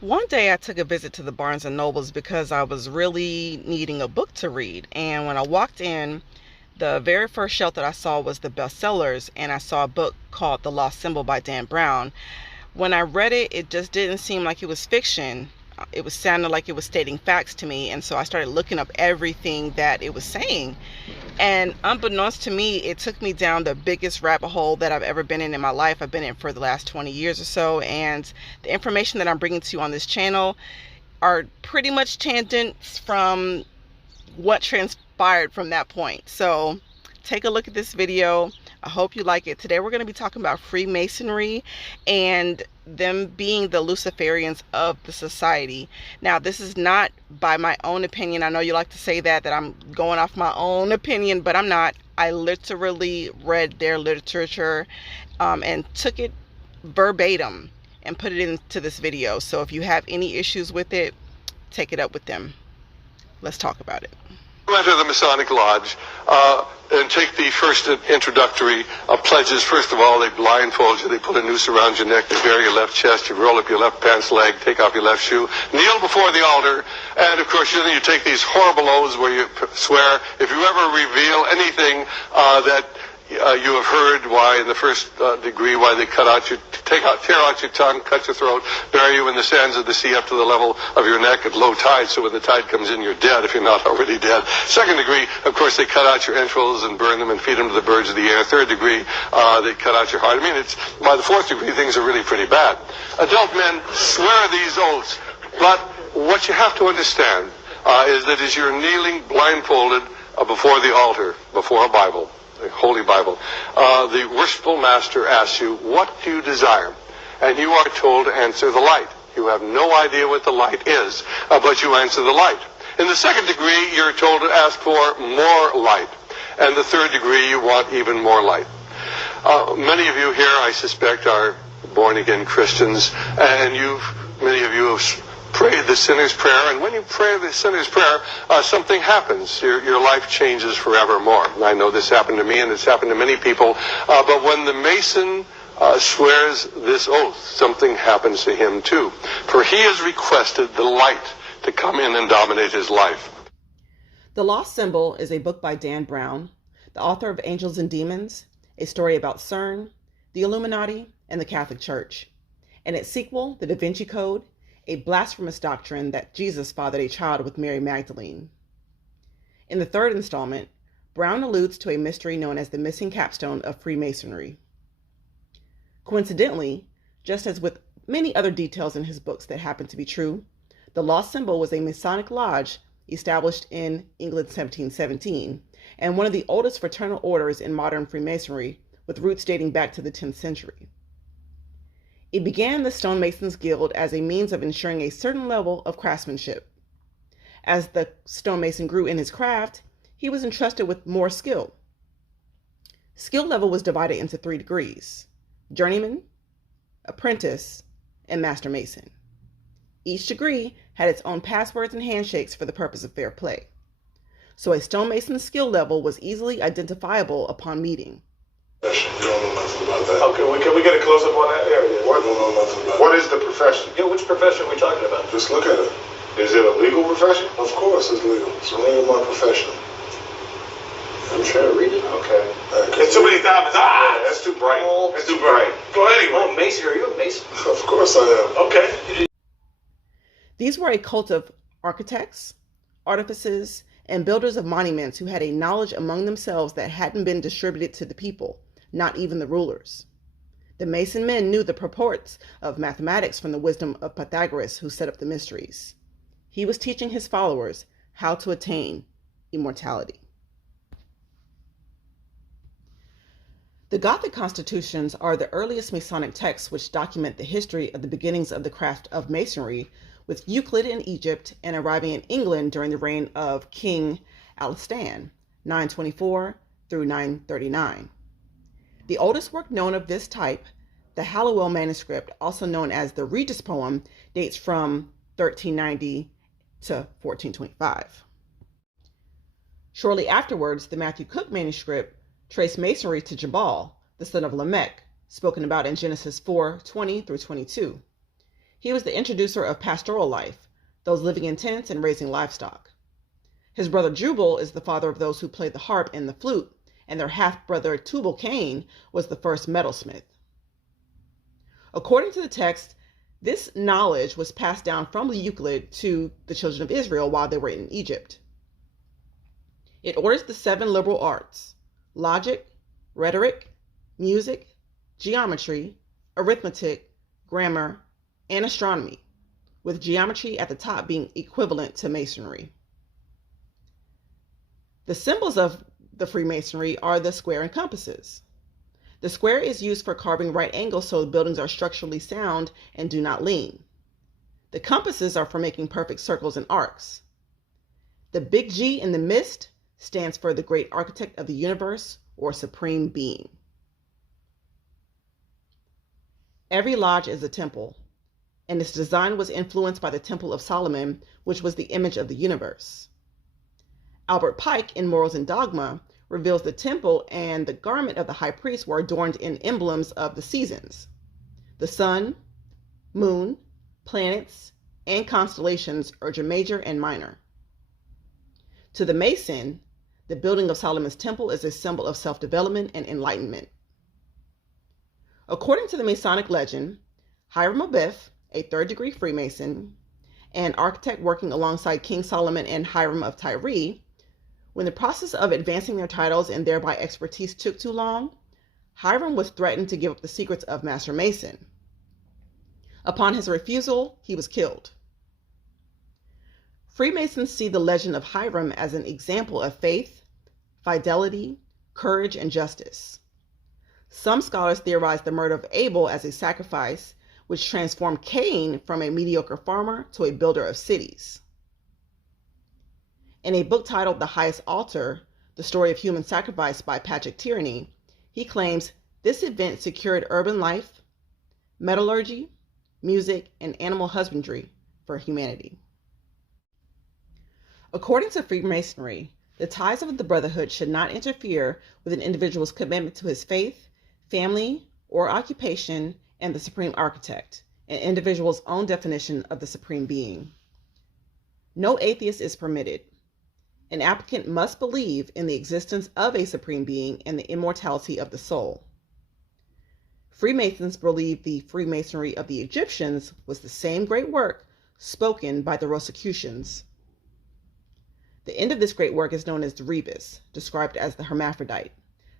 One day I took a visit to the Barnes & Nobles because I was really needing a book to read. And when I walked in, the very first shelf that I saw was the bestsellers, and I saw a book called The Lost Symbol by Dan Brown. When I read it, it just didn't seem like it was fiction. It was sounding like it was stating facts to me, and so I started looking up everything that it was saying. And unbeknownst to me, it took me down the biggest rabbit hole that I've ever been in my life. I've been in for the last 20 years or so, and the information that I'm bringing to you on this channel are pretty much tangents from what transpired from that point. So take a look at this video. I hope you like it. Today we're going to be talking about Freemasonry and them being the Luciferians of the society. Now, this is not by my own opinion. I know you like to say that I'm going off my own opinion, but I'm not. I literally read their literature and took it verbatim and put it into this video. So if you have any issues with it, take it up with them. Let's talk about it. Enter the Masonic Lodge and take the first introductory pledges. First of all, they blindfold you. They put a noose around your neck. They bare your left chest. You roll up your left pants leg. Take off your left shoe. Kneel before the altar. And, of course, then you take these horrible oaths where you swear if you ever reveal anything that you have heard, why in the first degree, why they tear out your tongue, cut your throat, bury you in the sands of the sea up to the level of your neck at low tide, so when the tide comes in, you're dead if you're not already dead. Second degree, of course, they cut out your entrails and burn them and feed them to the birds of the air. Third degree, they cut out your heart. I mean, it's by the fourth degree, things are really pretty bad. Adult men swear these oaths, but what you have to understand is that as you're kneeling blindfolded before the altar, before a Bible, the Holy Bible, the worshipful master asks you, what do you desire? And you are told to answer the light. You have no idea what the light is, but you answer the light. In the second degree, you're told to ask for more light. And the third degree, you want even more light. Many of you here, I suspect, are born-again Christians, and many of you have prayed the sinner's prayer, and when you pray the sinner's prayer, something happens. Your life changes forevermore. And I know this happened to me, and it's happened to many people. But when the Mason swears this oath, something happens to him too. For he has requested the light to come in and dominate his life. The Lost Symbol is a book by Dan Brown, the author of Angels and Demons, a story about CERN, the Illuminati, and the Catholic Church. And its sequel, The Da Vinci Code, a blasphemous doctrine that Jesus fathered a child with Mary Magdalene. In the third installment, Brown alludes to a mystery known as the Missing Capstone of Freemasonry. Coincidentally, just as with many other details in his books that happen to be true, the Lost Symbol was a Masonic lodge established in England 1717, and one of the oldest fraternal orders in modern Freemasonry, with roots dating back to the 10th century. It began the Stonemasons Guild as a means of ensuring a certain level of craftsmanship. As the stonemason grew in his craft, he was entrusted with more skill. Skill level was divided into 3 degrees: journeyman, apprentice, and master mason. Each degree had its own passwords and handshakes for the purpose of fair play. So a stonemason's skill level was easily identifiable upon meeting. You don't know nothing about that. Okay, can we get a close-up on that area? What? Don't know nothing about What it. is the profession? Yeah, which profession are we talking about? Just look at it. Is it a legal profession? Of course it's legal. It's the name of my profession. I'm trying to read it. Okay. It's too many diamonds. That's too bright. That's too bright. Go anyway. Oh, Mason, are you a Mason? Of course I am. Okay. These were a cult of architects, artificers, and builders of monuments who had a knowledge among themselves that hadn't been distributed to the people, not even the rulers. The Mason men knew the purports of mathematics from the wisdom of Pythagoras, who set up the mysteries. He was teaching his followers how to attain immortality. The Gothic constitutions are the earliest Masonic texts which document the history of the beginnings of the craft of Masonry, with Euclid in Egypt and arriving in England during the reign of King Alistan, 924 through 939. The oldest work known of this type, the Halliwell manuscript, also known as the Regis poem, dates from 1390 to 1425. Shortly afterwards, the Matthew Cook manuscript traced Masonry to Jabal, the son of Lamech, spoken about in Genesis 4:20 through 22. He was the introducer of pastoral life, those living in tents and raising livestock. His brother Jubal is the father of those who played the harp and the flute, and their half-brother Tubal-Cain was the first metalsmith. According to the text, this knowledge was passed down from the Euclid to the children of Israel while they were in Egypt. It orders the 7 liberal arts: logic, rhetoric, music, geometry, arithmetic, grammar, and astronomy, with geometry at the top being equivalent to masonry. The symbols of the Freemasonry are the square and compasses. The square is used for carving right angles so the buildings are structurally sound and do not lean. The compasses are for making perfect circles and arcs. The big G in the mist stands for the great architect of the universe, or supreme being. Every lodge is a temple, and its design was influenced by the Temple of Solomon, which was the image of the universe. Albert Pike, in Morals and Dogma, reveals the temple and the garment of the high priest were adorned in emblems of the seasons: the sun, moon, planets, and constellations, Ursa Major and Minor. To the Mason, the building of Solomon's temple is a symbol of self-development and enlightenment. According to the Masonic legend, Hiram Abiff, a third-degree Freemason, an architect working alongside King Solomon and Hiram of Tyre, when the process of advancing their titles and thereby expertise took too long, Hiram was threatened to give up the secrets of Master Mason. Upon his refusal, he was killed. Freemasons see the legend of Hiram as an example of faith, fidelity, courage, and justice. Some scholars theorize the murder of Abel as a sacrifice, which transformed Cain from a mediocre farmer to a builder of cities. In a book titled The Highest Altar, The Story of Human Sacrifice by Patrick Tierney, he claims this event secured urban life, metallurgy, music, and animal husbandry for humanity. According to Freemasonry, the ties of the brotherhood should not interfere with an individual's commitment to his faith, family, or occupation, and the supreme architect, an individual's own definition of the supreme being. No atheist is permitted. An applicant must believe in the existence of a supreme being and the immortality of the soul. Freemasons believe the Freemasonry of the Egyptians was the same great work spoken by the Rosicrucians. The end of this great work is known as the rebus, described as the hermaphrodite,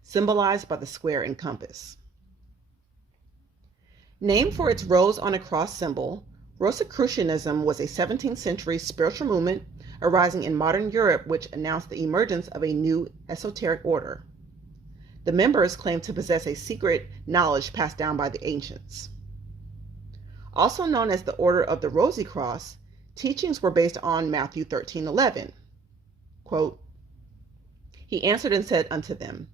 symbolized by the square and compass. Named for its rose on a cross symbol, Rosicrucianism was a 17th century spiritual movement arising in modern Europe, which announced the emergence of a new esoteric order. The members claimed to possess a secret knowledge passed down by the ancients. Also known as the Order of the Rosy Cross, teachings were based on Matthew 13:11. Quote, "He answered and said unto them,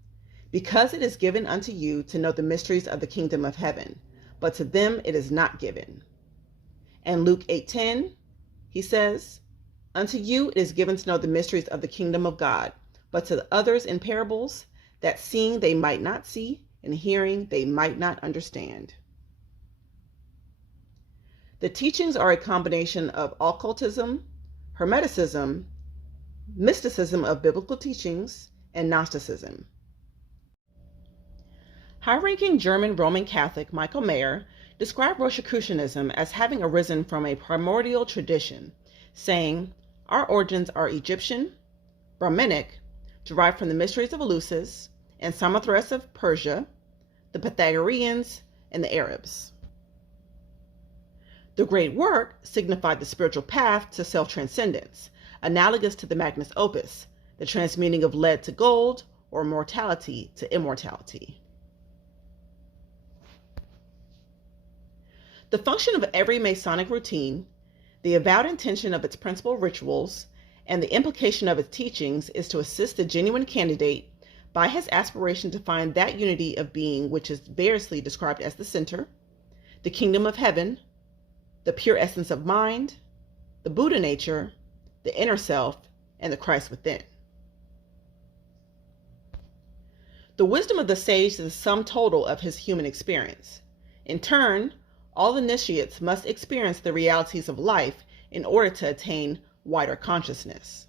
Because it is given unto you to know the mysteries of the kingdom of heaven, but to them it is not given." And Luke 8:10, he says, "Unto you it is given to know the mysteries of the kingdom of God, but to the others in parables, that seeing they might not see, and hearing they might not understand." The teachings are a combination of occultism, Hermeticism, mysticism of biblical teachings, and Gnosticism. High-ranking German Roman Catholic Michael Mayer described Rosicrucianism as having arisen from a primordial tradition, saying, "Our origins are Egyptian, Brahminic, derived from the mysteries of Eleusis and Samothrace of Persia, the Pythagoreans, and the Arabs." The great work signified the spiritual path to self-transcendence, analogous to the Magnus Opus, the transmuting of lead to gold or mortality to immortality. The function of every Masonic routine, the avowed intention of its principal rituals, and the implication of its teachings is to assist the genuine candidate by his aspiration to find that unity of being which is variously described as the center, the kingdom of heaven, the pure essence of mind, the Buddha nature, the inner self, and the Christ within. The wisdom of the sage is the sum total of his human experience. In turn, All initiates must experience the realities of life in order to attain wider consciousness.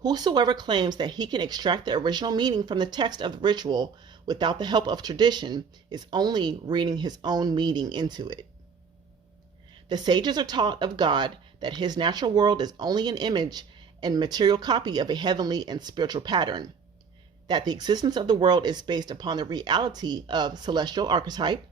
Whosoever claims that he can extract the original meaning from the text of the ritual without the help of tradition is only reading his own meaning into it. The sages are taught of God that his natural world is only an image and material copy of a heavenly and spiritual pattern, that the existence of the world is based upon the reality of celestial archetype,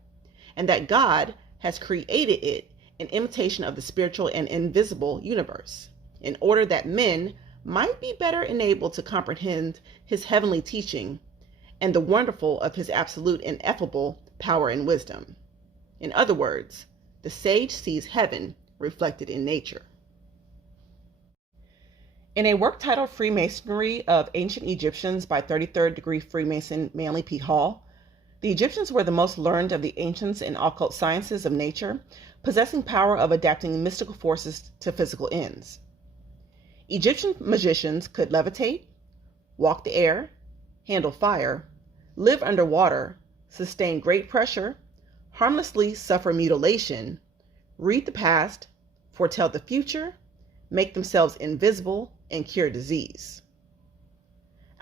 and that God has created it in imitation of the spiritual and invisible universe, in order that men might be better enabled to comprehend his heavenly teaching and the wonderful of his absolute ineffable power and wisdom. In other words, the sage sees heaven reflected in nature. In a work titled Freemasonry of Ancient Egyptians by 33rd degree Freemason Manly P. Hall, the Egyptians were the most learned of the ancients in occult sciences of nature, possessing power of adapting mystical forces to physical ends. Egyptian magicians could levitate, walk the air, handle fire, live underwater, sustain great pressure, harmlessly suffer mutilation, read the past, foretell the future, make themselves invisible, and cure disease.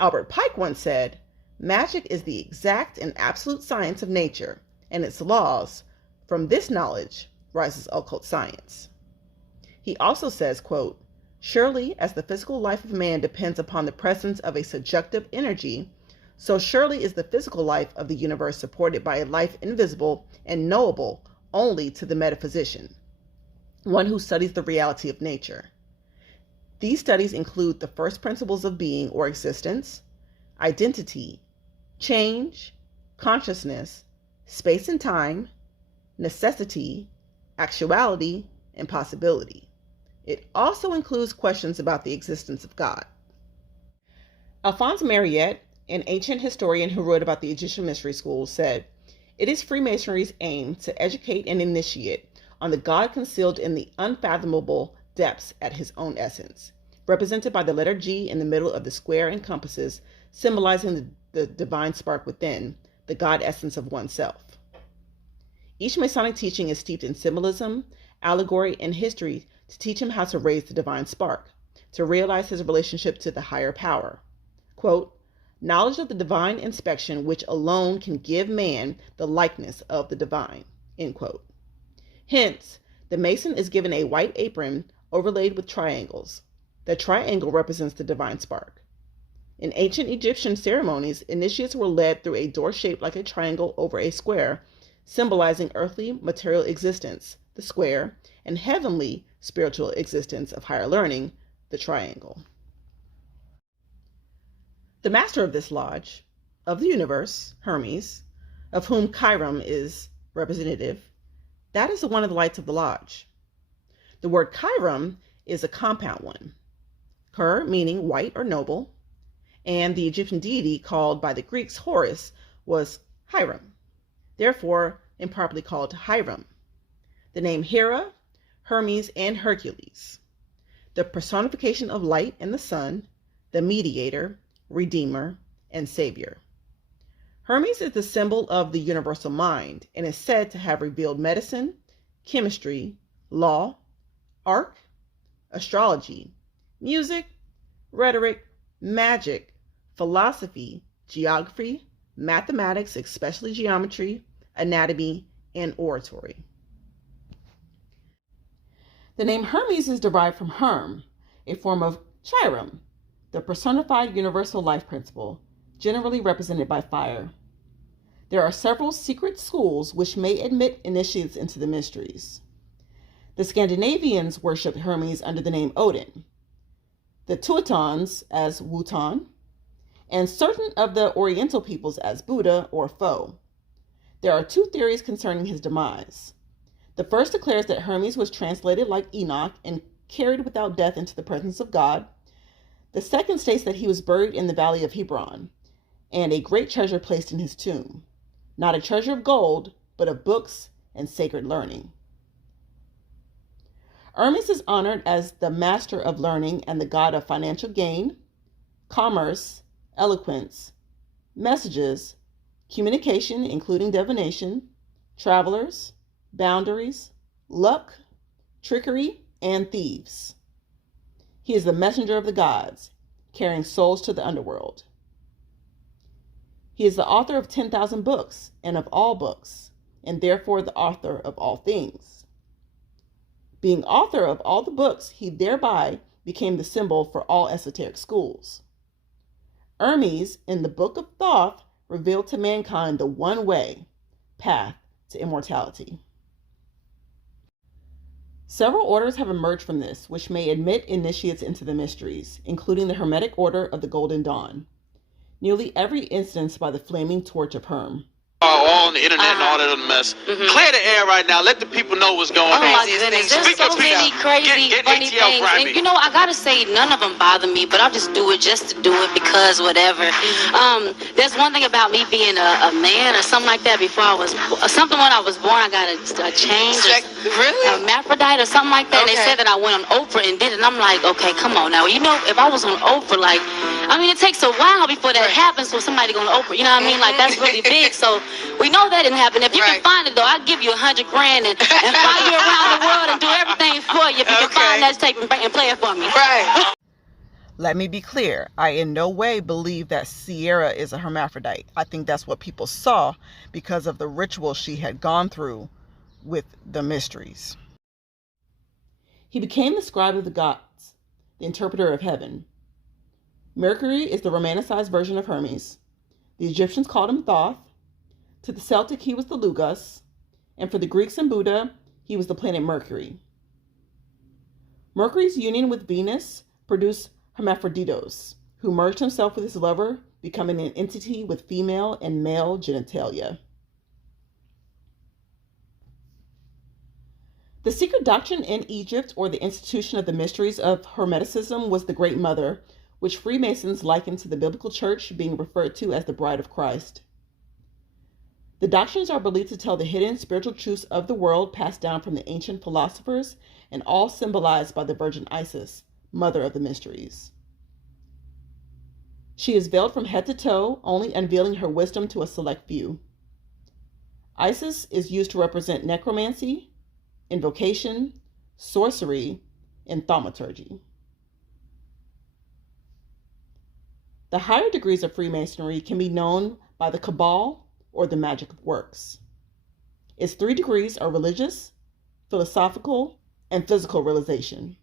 Albert Pike once said, "Magic is the exact and absolute science of nature, and its laws. From this knowledge rises occult science." He also says, quote, "Surely as the physical life of man depends upon the presence of a subjective energy, so surely is the physical life of the universe supported by a life invisible and knowable only to the metaphysician, one who studies the reality of nature. These studies include the first principles of being or existence, identity, change, consciousness, space and time, necessity, actuality, and possibility. It also includes questions about the existence of God." Alphonse Mariette, an ancient historian who wrote about the Egyptian mystery schools, said, "It is Freemasonry's aim to educate and initiate on the God concealed in the unfathomable depths at his own essence, represented by the letter G in the middle of the square and compasses, symbolizing the divine spark within, the God essence of oneself." Each Masonic teaching is steeped in symbolism, allegory, and history to teach him how to raise the divine spark, to realize his relationship to the higher power. Quote, "Knowledge of the divine inspection which alone can give man the likeness of the divine." End quote. Hence, the Mason is given a white apron overlaid with triangles. The triangle represents the divine spark. In ancient Egyptian ceremonies, initiates were led through a door shaped like a triangle over a square, symbolizing earthly material existence, the square, and heavenly spiritual existence of higher learning, the triangle. The master of this lodge, of the universe, Hermes, of whom Chiron is representative, that is one of the lights of the lodge. The word Chiron is a compound one. Chir meaning white or noble, and the Egyptian deity called by the Greeks Horus was Hiram, therefore improperly called Hiram. The name Hera, Hermes, and Hercules, the personification of light and the sun, the mediator, redeemer, and savior. Hermes is the symbol of the universal mind and is said to have revealed medicine, chemistry, law, art, astrology, music, rhetoric, magic, philosophy, geography, mathematics, especially geometry, anatomy, and oratory. The name Hermes is derived from Herm, a form of Chiron, the personified universal life principle, generally represented by fire. There are several secret schools which may admit initiates into the mysteries. The Scandinavians worshipped Hermes under the name Odin, the Teutons as Wotan, and certain of the Oriental peoples as Buddha or Fo. There are two theories concerning his demise. The first declares that Hermes was translated like Enoch and carried without death into the presence of God. The second states that he was buried in the valley of Hebron, and a great treasure placed in his tomb. Not a treasure of gold, but of books and sacred learning. Hermes is honored as the master of learning and the god of financial gain, commerce, eloquence, messages, communication, including divination, travelers, boundaries, luck, trickery, and thieves. He is the messenger of the gods, carrying souls to the underworld. He is the author of 10,000 books and of all books, and therefore the author of all things. Being author of all the books, he thereby became the symbol for all esoteric schools. Hermes, in the Book of Thoth, revealed to mankind the one way, path to immortality. Several orders have emerged from this, which may admit initiates into the mysteries, including the Hermetic Order of the Golden Dawn. Nearly every instance by the flaming torch of Herm. All on the internet and all that other mess. Clear the air right now. Let the people know what's going on. Oh my goodness, there's so many crazy, funny things. And you know, I gotta say, none of them bother me, but I'll just do it just to do it because whatever. There's one thing about me being a man or something like that before I was, something when I was born, I got a change. Really? A hermaphrodite or something like that. Okay. They said that I went on Oprah and did it. And I'm like, okay, come on now. You know, if I was on Oprah, like, I mean, it takes a while before that happens for somebody going to Oprah. You know what I mean? Like, that's really big. So we know that didn't happen. If you can find it, though, I'll give you $100,000 and fly you around the world and do everything for you. If you can find that tape and play it for me. Right. Let me be clear. I in no way believe that Sierra is a hermaphrodite. I think that's what people saw because of the ritual she had gone through with the mysteries. He became the scribe of the gods, the interpreter of heaven. Mercury is the romanticized version of Hermes. The Egyptians called him Thoth. To the Celtic, he was the Logos. And for the Greeks and Buddha, he was the planet Mercury. Mercury's union with Venus produced Hermaphroditos, who merged himself with his lover, becoming an entity with female and male genitalia. The secret doctrine in Egypt, or the institution of the mysteries of Hermeticism, was the Great Mother, which Freemasons likened to the biblical church, being referred to as the Bride of Christ. The doctrines are believed to tell the hidden spiritual truths of the world passed down from the ancient philosophers, and all symbolized by the Virgin Isis, mother of the mysteries. She is veiled from head to toe, only unveiling her wisdom to a select few. Isis is used to represent necromancy, invocation, sorcery, and thaumaturgy. The higher degrees of Freemasonry can be known by the Cabal or the magic of works. Its 3 degrees are religious, philosophical, and physical realization.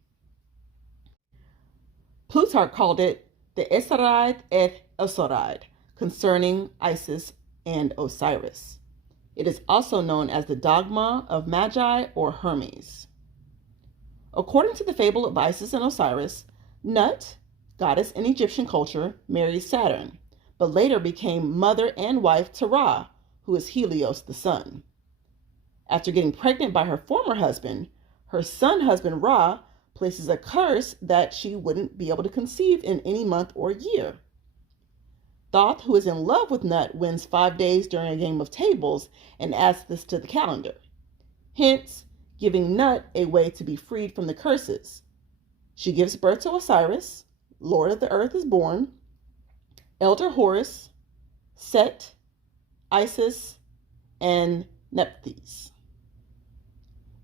Plutarch called it the Esoteride et Osoride, concerning Isis and Osiris. It is also known as the Dogma of Magi or Hermes. According to the fable of Isis and Osiris, Nut, goddess in Egyptian culture, married Saturn, but later became mother and wife to Ra, who is Helios the sun. After getting pregnant by her former husband, her son husband Ra places a curse that she wouldn't be able to conceive in any month or year. Thoth, who is in love with Nut, wins 5 days during a game of tables and adds this to the calendar, hence giving Nut a way to be freed from the curses. She gives birth to Osiris, Lord of the Earth is born, Elder Horus, Set, Isis, and Nephthys.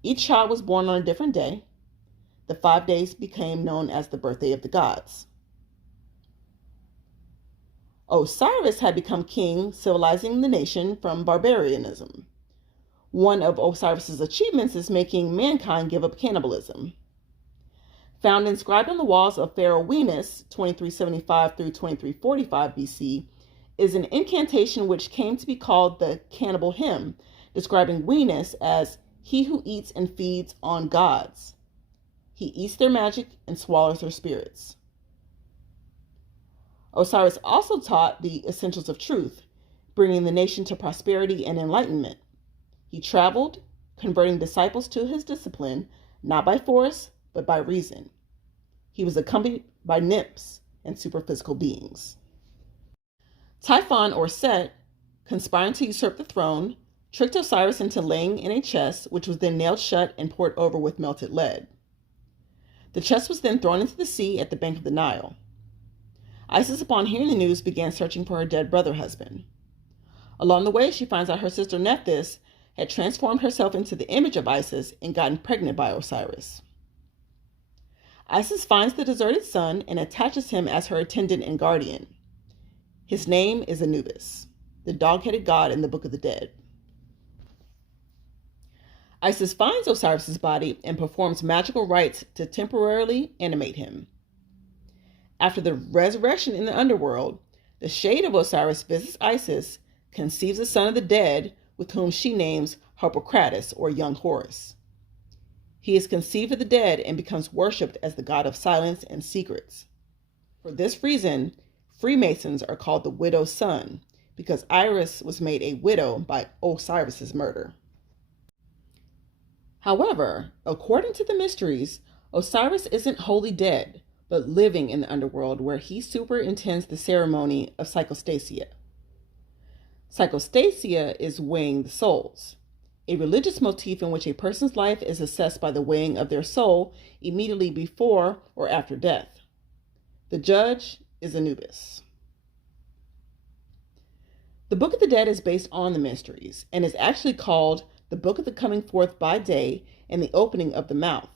Each child was born on a different day. The 5 days became known as the birthday of the gods. Osiris had become king, civilizing the nation from barbarianism. One of Osiris's achievements is making mankind give up cannibalism. Found inscribed on the walls of Pharaoh Venus, 2375 through 2345 BC, is an incantation which came to be called the Cannibal Hymn, describing Venus as he who eats and feeds on gods. He eats their magic and swallows their spirits. Osiris also taught the essentials of truth, bringing the nation to prosperity and enlightenment. He traveled, converting disciples to his discipline, not by force, but by reason. He was accompanied by nymphs and superphysical beings. Typhon, or Set, conspiring to usurp the throne, tricked Osiris into laying in a chest, which was then nailed shut and poured over with melted lead. The chest was then thrown into the sea at the bank of the Nile. Isis, upon hearing the news, began searching for her dead brother husband. Along the way, she finds out her sister Nephthys had transformed herself into the image of Isis and gotten pregnant by Osiris. Isis finds the deserted son and attaches him as her attendant and guardian. His name is Anubis, the dog-headed god in the Book of the Dead. Isis finds Osiris's body and performs magical rites to temporarily animate him. After the resurrection in the underworld, the shade of Osiris visits Isis, conceives a son of the dead, with whom she names Harpocrates, or young Horus. He is conceived of the dead and becomes worshipped as the god of silence and secrets. For this reason, Freemasons are called the widow's son, because Iris was made a widow by Osiris's murder. However, according to the mysteries, Osiris isn't wholly dead, but living in the underworld where he superintends the ceremony of Psychostasia. Psychostasia is weighing the souls, a religious motif in which a person's life is assessed by the weighing of their soul immediately before or after death. The judge is Anubis. The Book of the Dead is based on the mysteries and is actually called the Book of the Coming Forth by Day and the Opening of the Mouth.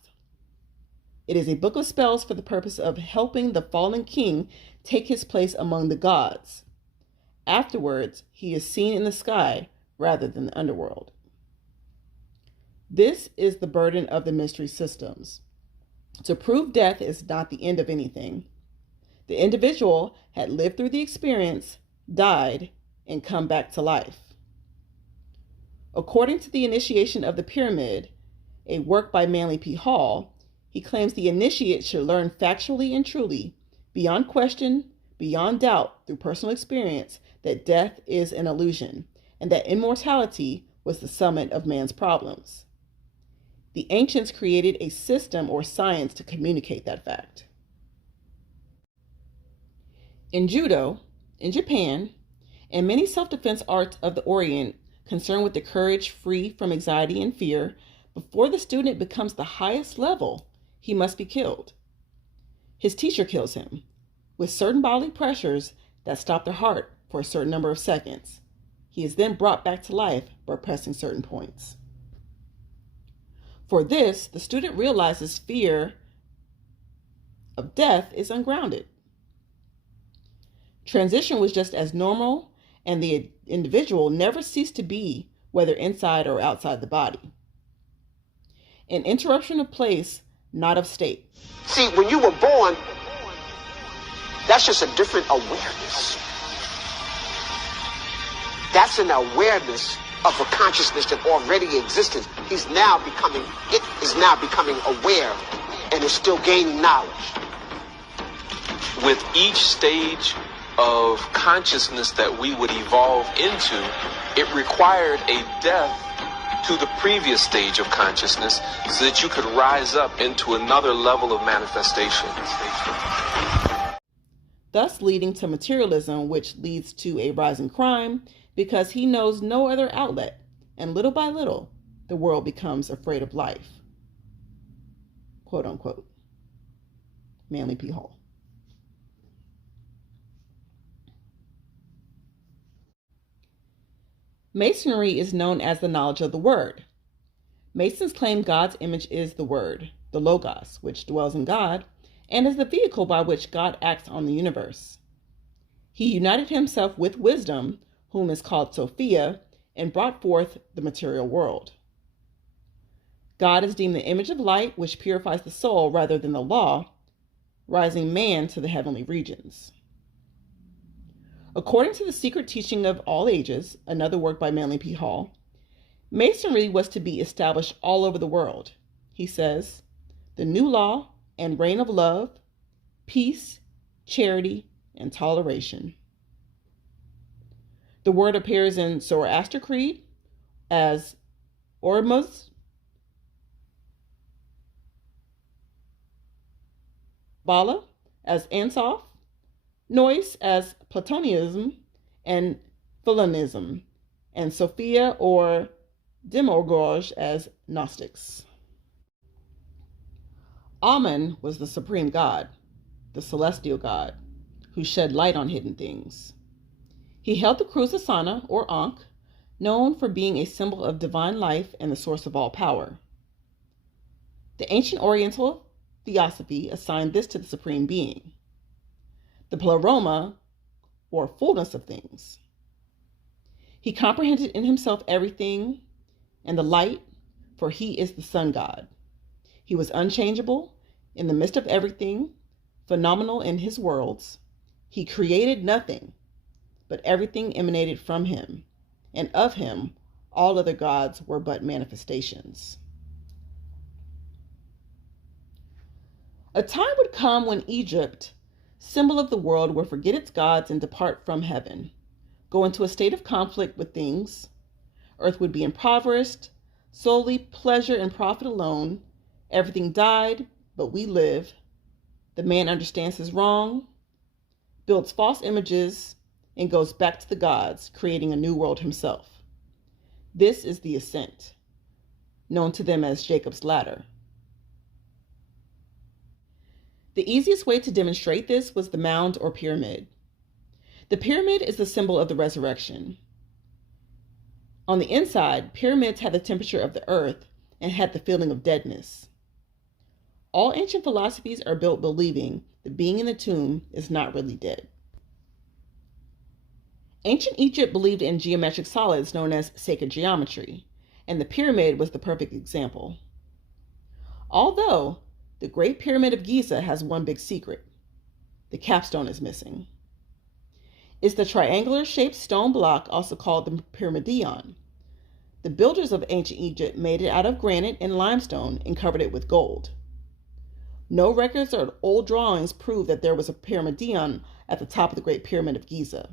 It is a book of spells for the purpose of helping the fallen king take his place among the gods. Afterwards, he is seen in the sky rather than the underworld. This is the burden of the mystery systems. To prove death is not the end of anything. The individual had lived through the experience, died, and come back to life. According to the Initiation of the Pyramid, a work by Manly P. Hall, he claims the initiate should learn factually and truly, beyond question, beyond doubt, through personal experience, that death is an illusion, and that immortality was the summit of man's problems. The ancients created a system or science to communicate that fact. In Judo, in Japan, and many self-defense arts of the Orient concerned with the courage free from anxiety and fear, before the student becomes the highest level, he must be killed. His teacher kills him with certain bodily pressures that stop the heart for a certain number of seconds. He is then brought back to life by pressing certain points. For this, the student realizes fear of death is ungrounded. Transition was just as normal, and the individual never ceased to be, whether inside or outside the body. An interruption of place, not of state. See, when you were born, that's just a different awareness. That's an awareness of a consciousness that already existed. It is now becoming aware, and is still gaining knowledge. With each stage of consciousness that we would evolve into, it required a death to the previous stage of consciousness so that you could rise up into another level of manifestation. Thus leading to materialism, which leads to a rise in crime because he knows no other outlet, and little by little, the world becomes afraid of life. Quote unquote. Manly P. Hall. Masonry is known as the knowledge of the Word. Masons claim God's image is the Word, the Logos, which dwells in God, and is the vehicle by which God acts on the universe. He united himself with wisdom, whom is called Sophia, and brought forth the material world. God is deemed the image of light, which purifies the soul rather than the law, rising man to the heavenly regions. According to the Secret Teaching of All Ages, another work by Manly P. Hall, Masonry was to be established all over the world. He says, the new law and reign of love, peace, charity, and toleration. The word appears in Zoroaster Creed as Ormuzd, Bala as Ansoff, Noise as Platonism and Philonism, and Sophia or Demagogue as Gnostics. Amun was the supreme god, the celestial god, who shed light on hidden things. He held the Cruz Asana, or Ankh, known for being a symbol of divine life and the source of all power. The ancient Oriental theosophy assigned this to the Supreme Being, the pleroma, or fullness of things. He comprehended in himself everything and the light, for he is the sun god. He was unchangeable in the midst of everything, phenomenal in his worlds. He created nothing, but everything emanated from him, and of him all other gods were but manifestations. A time would come when Egypt, symbol of the world, would forget its gods and depart from heaven, go into a state of conflict with things. Earth would be impoverished, solely pleasure and profit alone. Everything died, but we live. The man understands his wrong, builds false images, and goes back to the gods, creating a new world himself. This is the ascent, known to them as Jacob's ladder. The easiest way to demonstrate this was the mound or pyramid. The pyramid is the symbol of the resurrection. On the inside, pyramids had the temperature of the earth and had the feeling of deadness. All ancient philosophies are built believing the being in the tomb is not really dead. Ancient Egypt believed in geometric solids known as sacred geometry, and the pyramid was the perfect example. Although the Great Pyramid of Giza has one big secret: the capstone is missing. It's the triangular-shaped stone block, also called the pyramidion. The builders of ancient Egypt made it out of granite and limestone and covered it with gold. No records or old drawings prove that there was a pyramidion at the top of the Great Pyramid of Giza.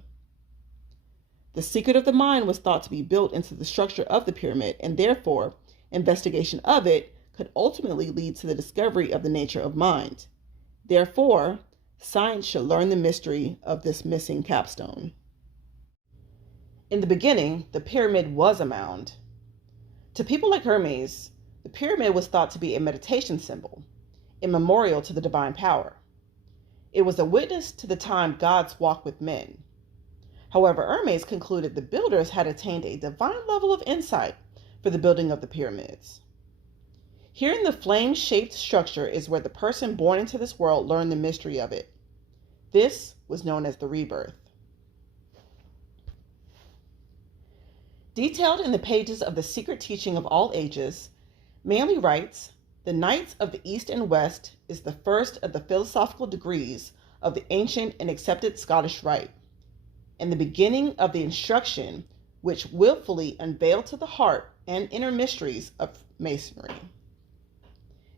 The secret of the mind was thought to be built into the structure of the pyramid, and therefore, investigation of it could ultimately lead to the discovery of the nature of mind. Therefore, science should learn the mystery of this missing capstone. In the beginning, the pyramid was a mound. To people like Hermes, the pyramid was thought to be a meditation symbol, a memorial to the divine power. It was a witness to the time gods walked with men. However, Hermes concluded the builders had attained a divine level of insight for the building of the pyramids. Here in the flame-shaped structure is where the person born into this world learned the mystery of it. This was known as the rebirth. Detailed in the pages of the Secret Teaching of All Ages, Manly writes, "The Knights of the East and West is the first of the philosophical degrees of the ancient and accepted Scottish rite, and the beginning of the instruction which willfully unveiled to the heart and inner mysteries of Masonry.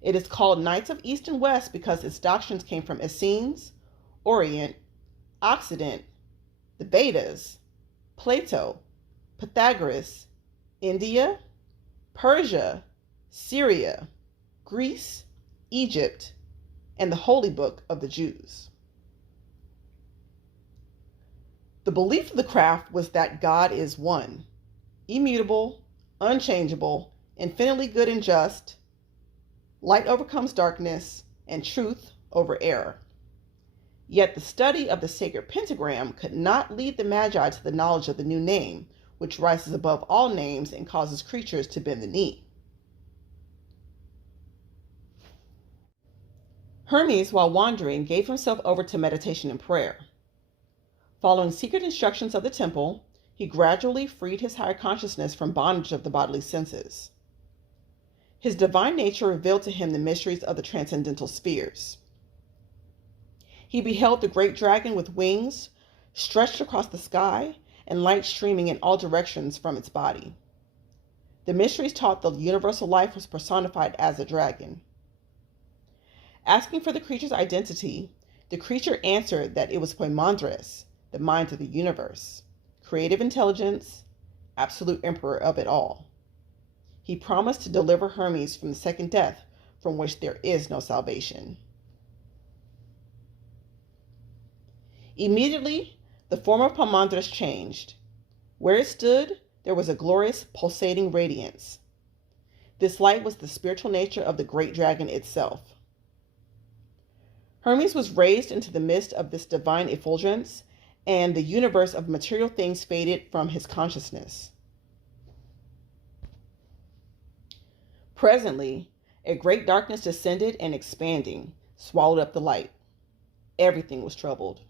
It is called Knights of East and West because its doctrines came from Essenes, Orient, Occident, the Vedas, Plato, Pythagoras, India, Persia, Syria, Greece, Egypt, and the Holy Book of the Jews." The belief of the craft was that God is one, immutable, unchangeable, infinitely good and just. Light overcomes darkness, and truth over error. Yet the study of the sacred pentagram could not lead the Magi to the knowledge of the new name, which rises above all names and causes creatures to bend the knee. Hermes, while wandering, gave himself over to meditation and prayer. Following secret instructions of the temple, he gradually freed his higher consciousness from bondage of the bodily senses. His divine nature revealed to him the mysteries of the transcendental spheres. He beheld the great dragon with wings stretched across the sky and light streaming in all directions from its body. The mysteries taught the universal life was personified as a dragon. Asking for the creature's identity, the creature answered that it was Pandr, the mind of the universe, creative intelligence, absolute emperor of it all. He promised to deliver Hermes from the second death, from which there is no salvation. Immediately, the form of Pandr changed. Where it stood, there was a glorious, pulsating radiance. This light was the spiritual nature of the great dragon itself. Hermes was raised into the midst of this divine effulgence, and the universe of material things faded from his consciousness. Presently, a great darkness descended and expanding, swallowed up the light. Everything was troubled.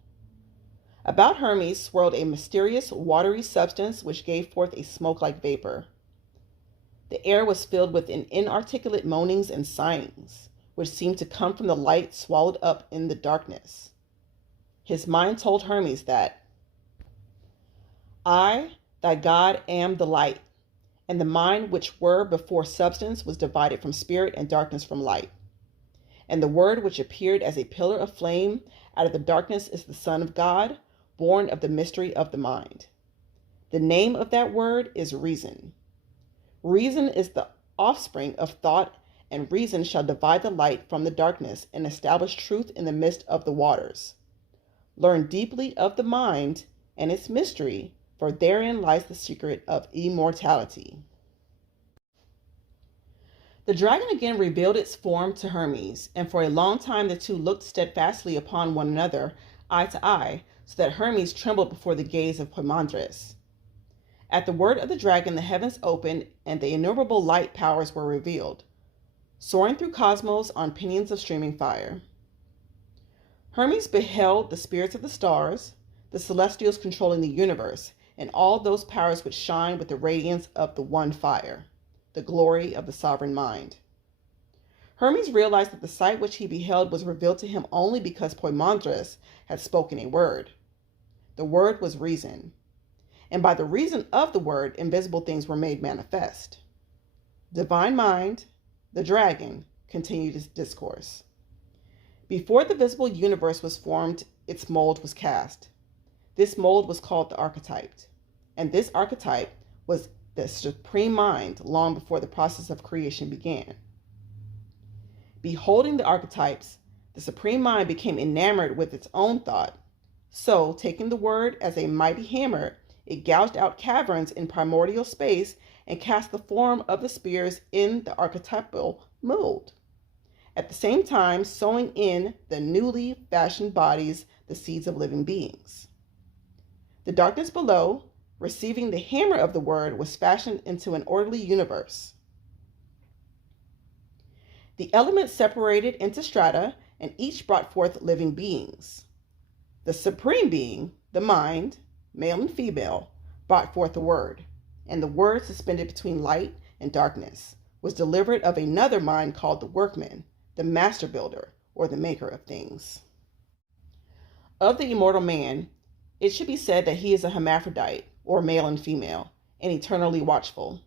About Hermes swirled a mysterious, watery substance which gave forth a smoke-like vapor. The air was filled with inarticulate moanings and sighings, which seemed to come from the light swallowed up in the darkness. His mind told Hermes that, I, thy God, am the light, and the mind which were before substance was divided from spirit and darkness from light. And the word which appeared as a pillar of flame out of the darkness is the Son of God, born of the mystery of the mind. The name of that word is reason. Reason is the offspring of thought, and reason shall divide the light from the darkness and establish truth in the midst of the waters. Learn deeply of the mind and its mystery, for therein lies the secret of immortality. The dragon again revealed its form to Hermes, and for a long time the two looked steadfastly upon one another, eye to eye, so that Hermes trembled before the gaze of Pandr. At the word of the dragon, the heavens opened, and the innumerable light powers were revealed, soaring through cosmos on pinions of streaming fire. Hermes beheld the spirits of the stars, the celestials controlling the universe, and all those powers which shine with the radiance of the one fire, the glory of the sovereign mind. Hermes realized that the sight which he beheld was revealed to him only because Pandr had spoken a word. The word was reason, and by the reason of the word, invisible things were made manifest. Divine Mind, the dragon, continued his discourse. Before the visible universe was formed, its mold was cast. This mold was called the archetype, and this archetype was the supreme mind long before the process of creation began. Beholding the archetypes, the supreme mind became enamored with its own thought. So, taking the word as a mighty hammer, it gouged out caverns in primordial space and cast the form of the spheres in the archetypal mold, at the same time sowing in the newly fashioned bodies the seeds of living beings. The darkness below, receiving the hammer of the word, was fashioned into an orderly universe. The elements separated into strata, and each brought forth living beings. The supreme being, the mind, male and female, brought forth the word, and the word, suspended between light and darkness, was delivered of another mind called the workman, the master builder, or the maker of things. Of the immortal man, it should be said that he is a hermaphrodite, or male and female, and eternally watchful.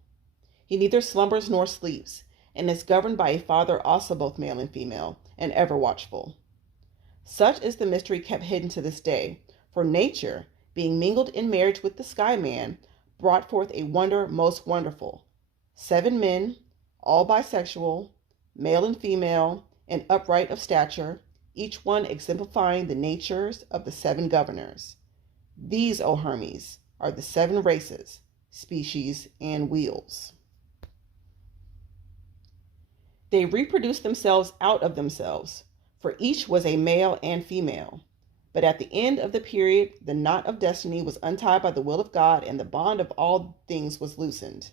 He neither slumbers nor sleeps, and is governed by a father also both male and female, and ever watchful. Such is the mystery kept hidden to this day, for nature, being mingled in marriage with the sky man, brought forth a wonder most wonderful. 7 men, all bisexual, male and female, and upright of stature, each one exemplifying the natures of the 7 governors. These, O Hermes, are the 7 races, species, and wheels. They reproduced themselves out of themselves, for each was a male and female. But at the end of the period, the knot of destiny was untied by the will of God, and the bond of all things was loosened.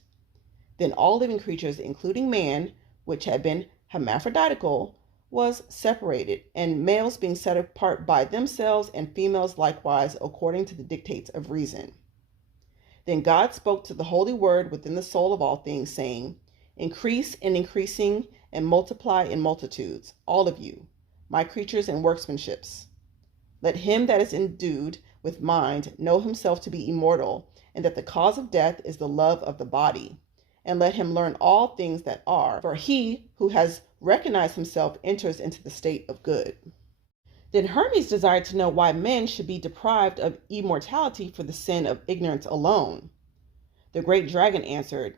Then all living creatures, including man, which had been hermaphroditical, was separated, and males being set apart by themselves, and females likewise, according to the dictates of reason. Then God spoke to the holy word within the soul of all things, saying, Increase in increasing, and multiply in multitudes, all of you, my creatures and workmanships. Let him that is endued with mind know himself to be immortal, and that the cause of death is the love of the body. And let him learn all things that are, for he who has recognized himself enters into the state of good. Then Hermes desired to know why men should be deprived of immortality for the sin of ignorance alone. The great dragon answered,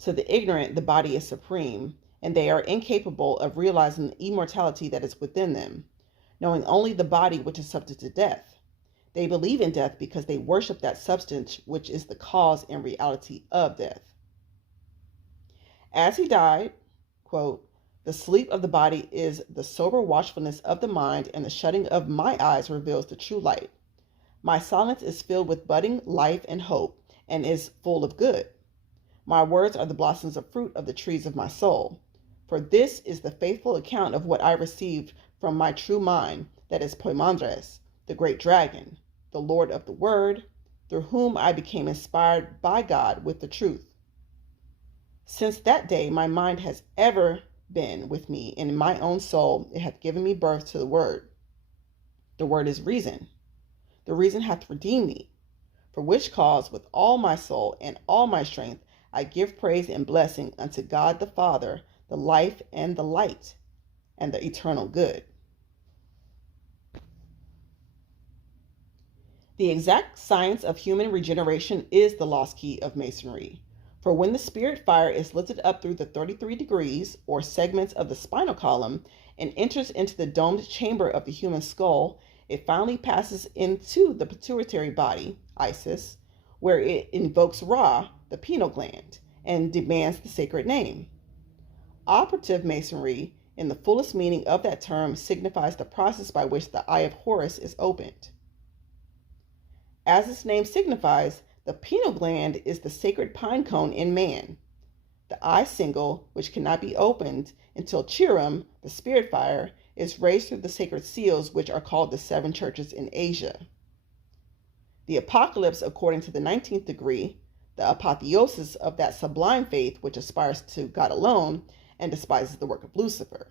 To the ignorant the body is supreme, and they are incapable of realizing the immortality that is within them, knowing only the body which is subject to death. They believe in death because they worship that substance which is the cause and reality of death. As he died, quote, the sleep of the body is the sober watchfulness of the mind, and the shutting of my eyes reveals the true light. My silence is filled with budding life and hope, and is full of good. My words are the blossoms of fruit of the trees of my soul. For this is the faithful account of what I received from my true mind, that is Pandr, the great dragon, the Lord of the Word, through whom I became inspired by God with the truth. Since that day, my mind has ever been with me, and in my own soul it hath given me birth to the Word. The Word is reason. The reason hath redeemed me, for which cause with all my soul and all my strength I give praise and blessing unto God the Father, the life and the light, and the eternal good. The exact science of human regeneration is the lost key of Masonry. For when the spirit fire is lifted up through the 33 degrees, or segments of the spinal column, and enters into the domed chamber of the human skull, it finally passes into the pituitary body, Isis, where it invokes Ra, the pineal gland, and demands the sacred name. Operative Masonry, in the fullest meaning of that term, signifies the process by which the eye of Horus is opened. As its name signifies, the pineal gland is the sacred pine cone in man. The eye single, which cannot be opened until Chiram, the spirit fire, is raised through the sacred seals, which are called the 7 churches in Asia. The apocalypse, according to the 19th degree, the apotheosis of that sublime faith which aspires to God alone and despises the work of Lucifer.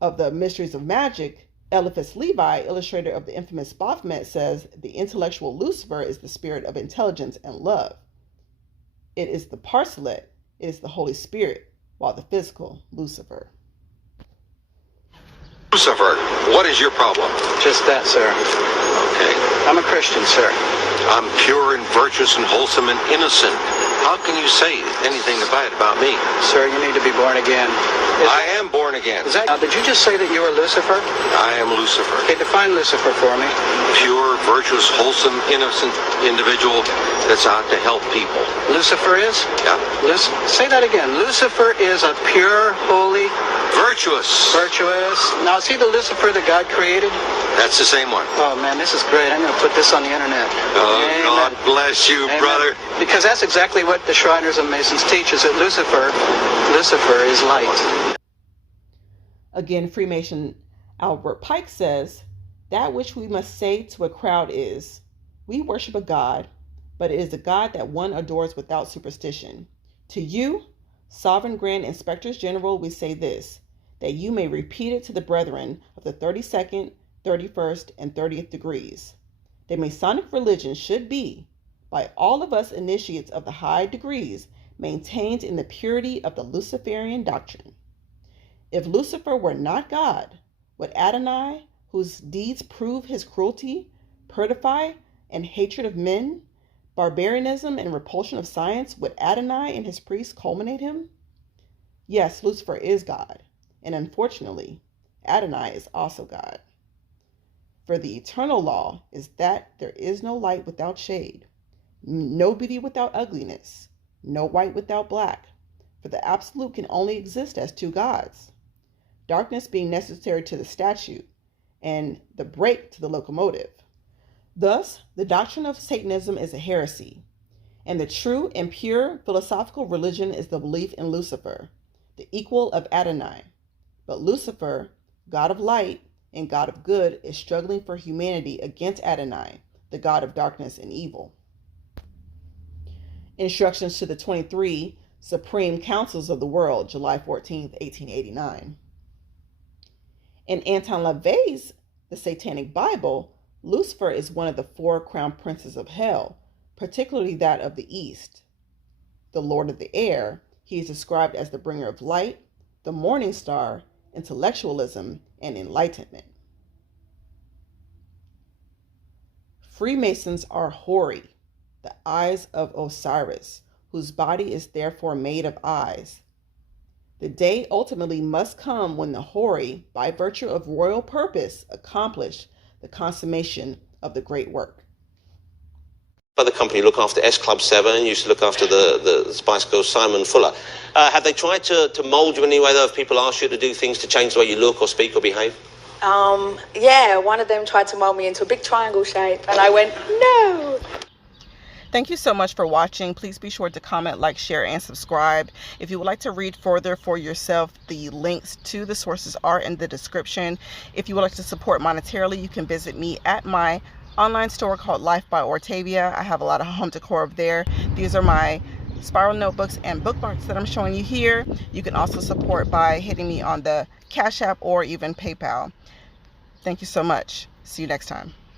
Of the mysteries of magic, Eliphas Levi, illustrator of the infamous Baphomet, says the intellectual Lucifer is the spirit of intelligence and love. It is the parcelet, it is the Holy Spirit, while the physical, Lucifer. Lucifer, what is your problem? Just that, sir. Okay. I'm a Christian, sir. I'm pure and virtuous and wholesome and innocent. How can you say anything bad about me? Sir, you need to be born again. I am born again. Did you just say that you were Lucifer? I am Lucifer. Okay, define Lucifer for me. Pure, virtuous, wholesome, innocent individual that's out to help people. Lucifer is? Yeah. Say that again. Lucifer is a pure, holy, virtuous. Now, is he the Lucifer that God created? That's the same one. Oh, man, this is great. I'm going to put this on the internet. Oh, Amen. God bless you, Amen. brother. Because that's exactly what the Shriners and Masons teach, is that Lucifer is light. Again, Freemason Albert Pike says, that which we must say to a crowd is, we worship a God, but it is a God that one adores without superstition. To you, Sovereign Grand Inspectors General, we say this, that you may repeat it to the brethren of the 32nd, 31st, and 30th degrees. The Masonic religion should be, by all of us initiates of the high degrees, maintained in the purity of the Luciferian doctrine. If Lucifer were not God, would Adonai, whose deeds prove his cruelty, purify, and hatred of men, barbarianism and repulsion of science, would Adonai and his priests culminate him? Yes, Lucifer is God, and unfortunately, Adonai is also God. For the eternal law is that there is no light without shade, no beauty without ugliness, no white without black, for the absolute can only exist as 2 gods, darkness being necessary to the statute, and the brake to the locomotive. Thus, the doctrine of Satanism is a heresy, and the true and pure philosophical religion is the belief in Lucifer, the equal of Adonai. But Lucifer, God of light and God of good, is struggling for humanity against Adonai, the God of darkness and evil. Instructions to the 23 Supreme Councils of the World, July 14, 1889. In Anton LaVey's The Satanic Bible, Lucifer is one of the 4 crown princes of hell, particularly that of the East. The Lord of the Air, he is described as the bringer of light, the morning star, intellectualism, and enlightenment. Freemasons are hoary, the eyes of Osiris, whose body is therefore made of eyes. The day ultimately must come when the hoary, by virtue of royal purpose, accomplish the consummation of the great work. Other company look after S Club 7, used to look after the Spice Girls, Simon Fuller. Have they tried to mold you in any way, though, if people ask you to do things to change the way you look or speak or behave? Yeah, one of them tried to mold me into a big triangle shape, and I went, no. Thank you so much for watching. Please be sure to comment, like, share, and subscribe. If you would like to read further for yourself, the links to the sources are in the description. If you would like to support monetarily, you can visit me at my online store called Life by Ortavia. I have a lot of home decor over there. These are my spiral notebooks and bookmarks that I'm showing you here. You can also support by hitting me on the Cash App or even PayPal. Thank you so much. See you next time.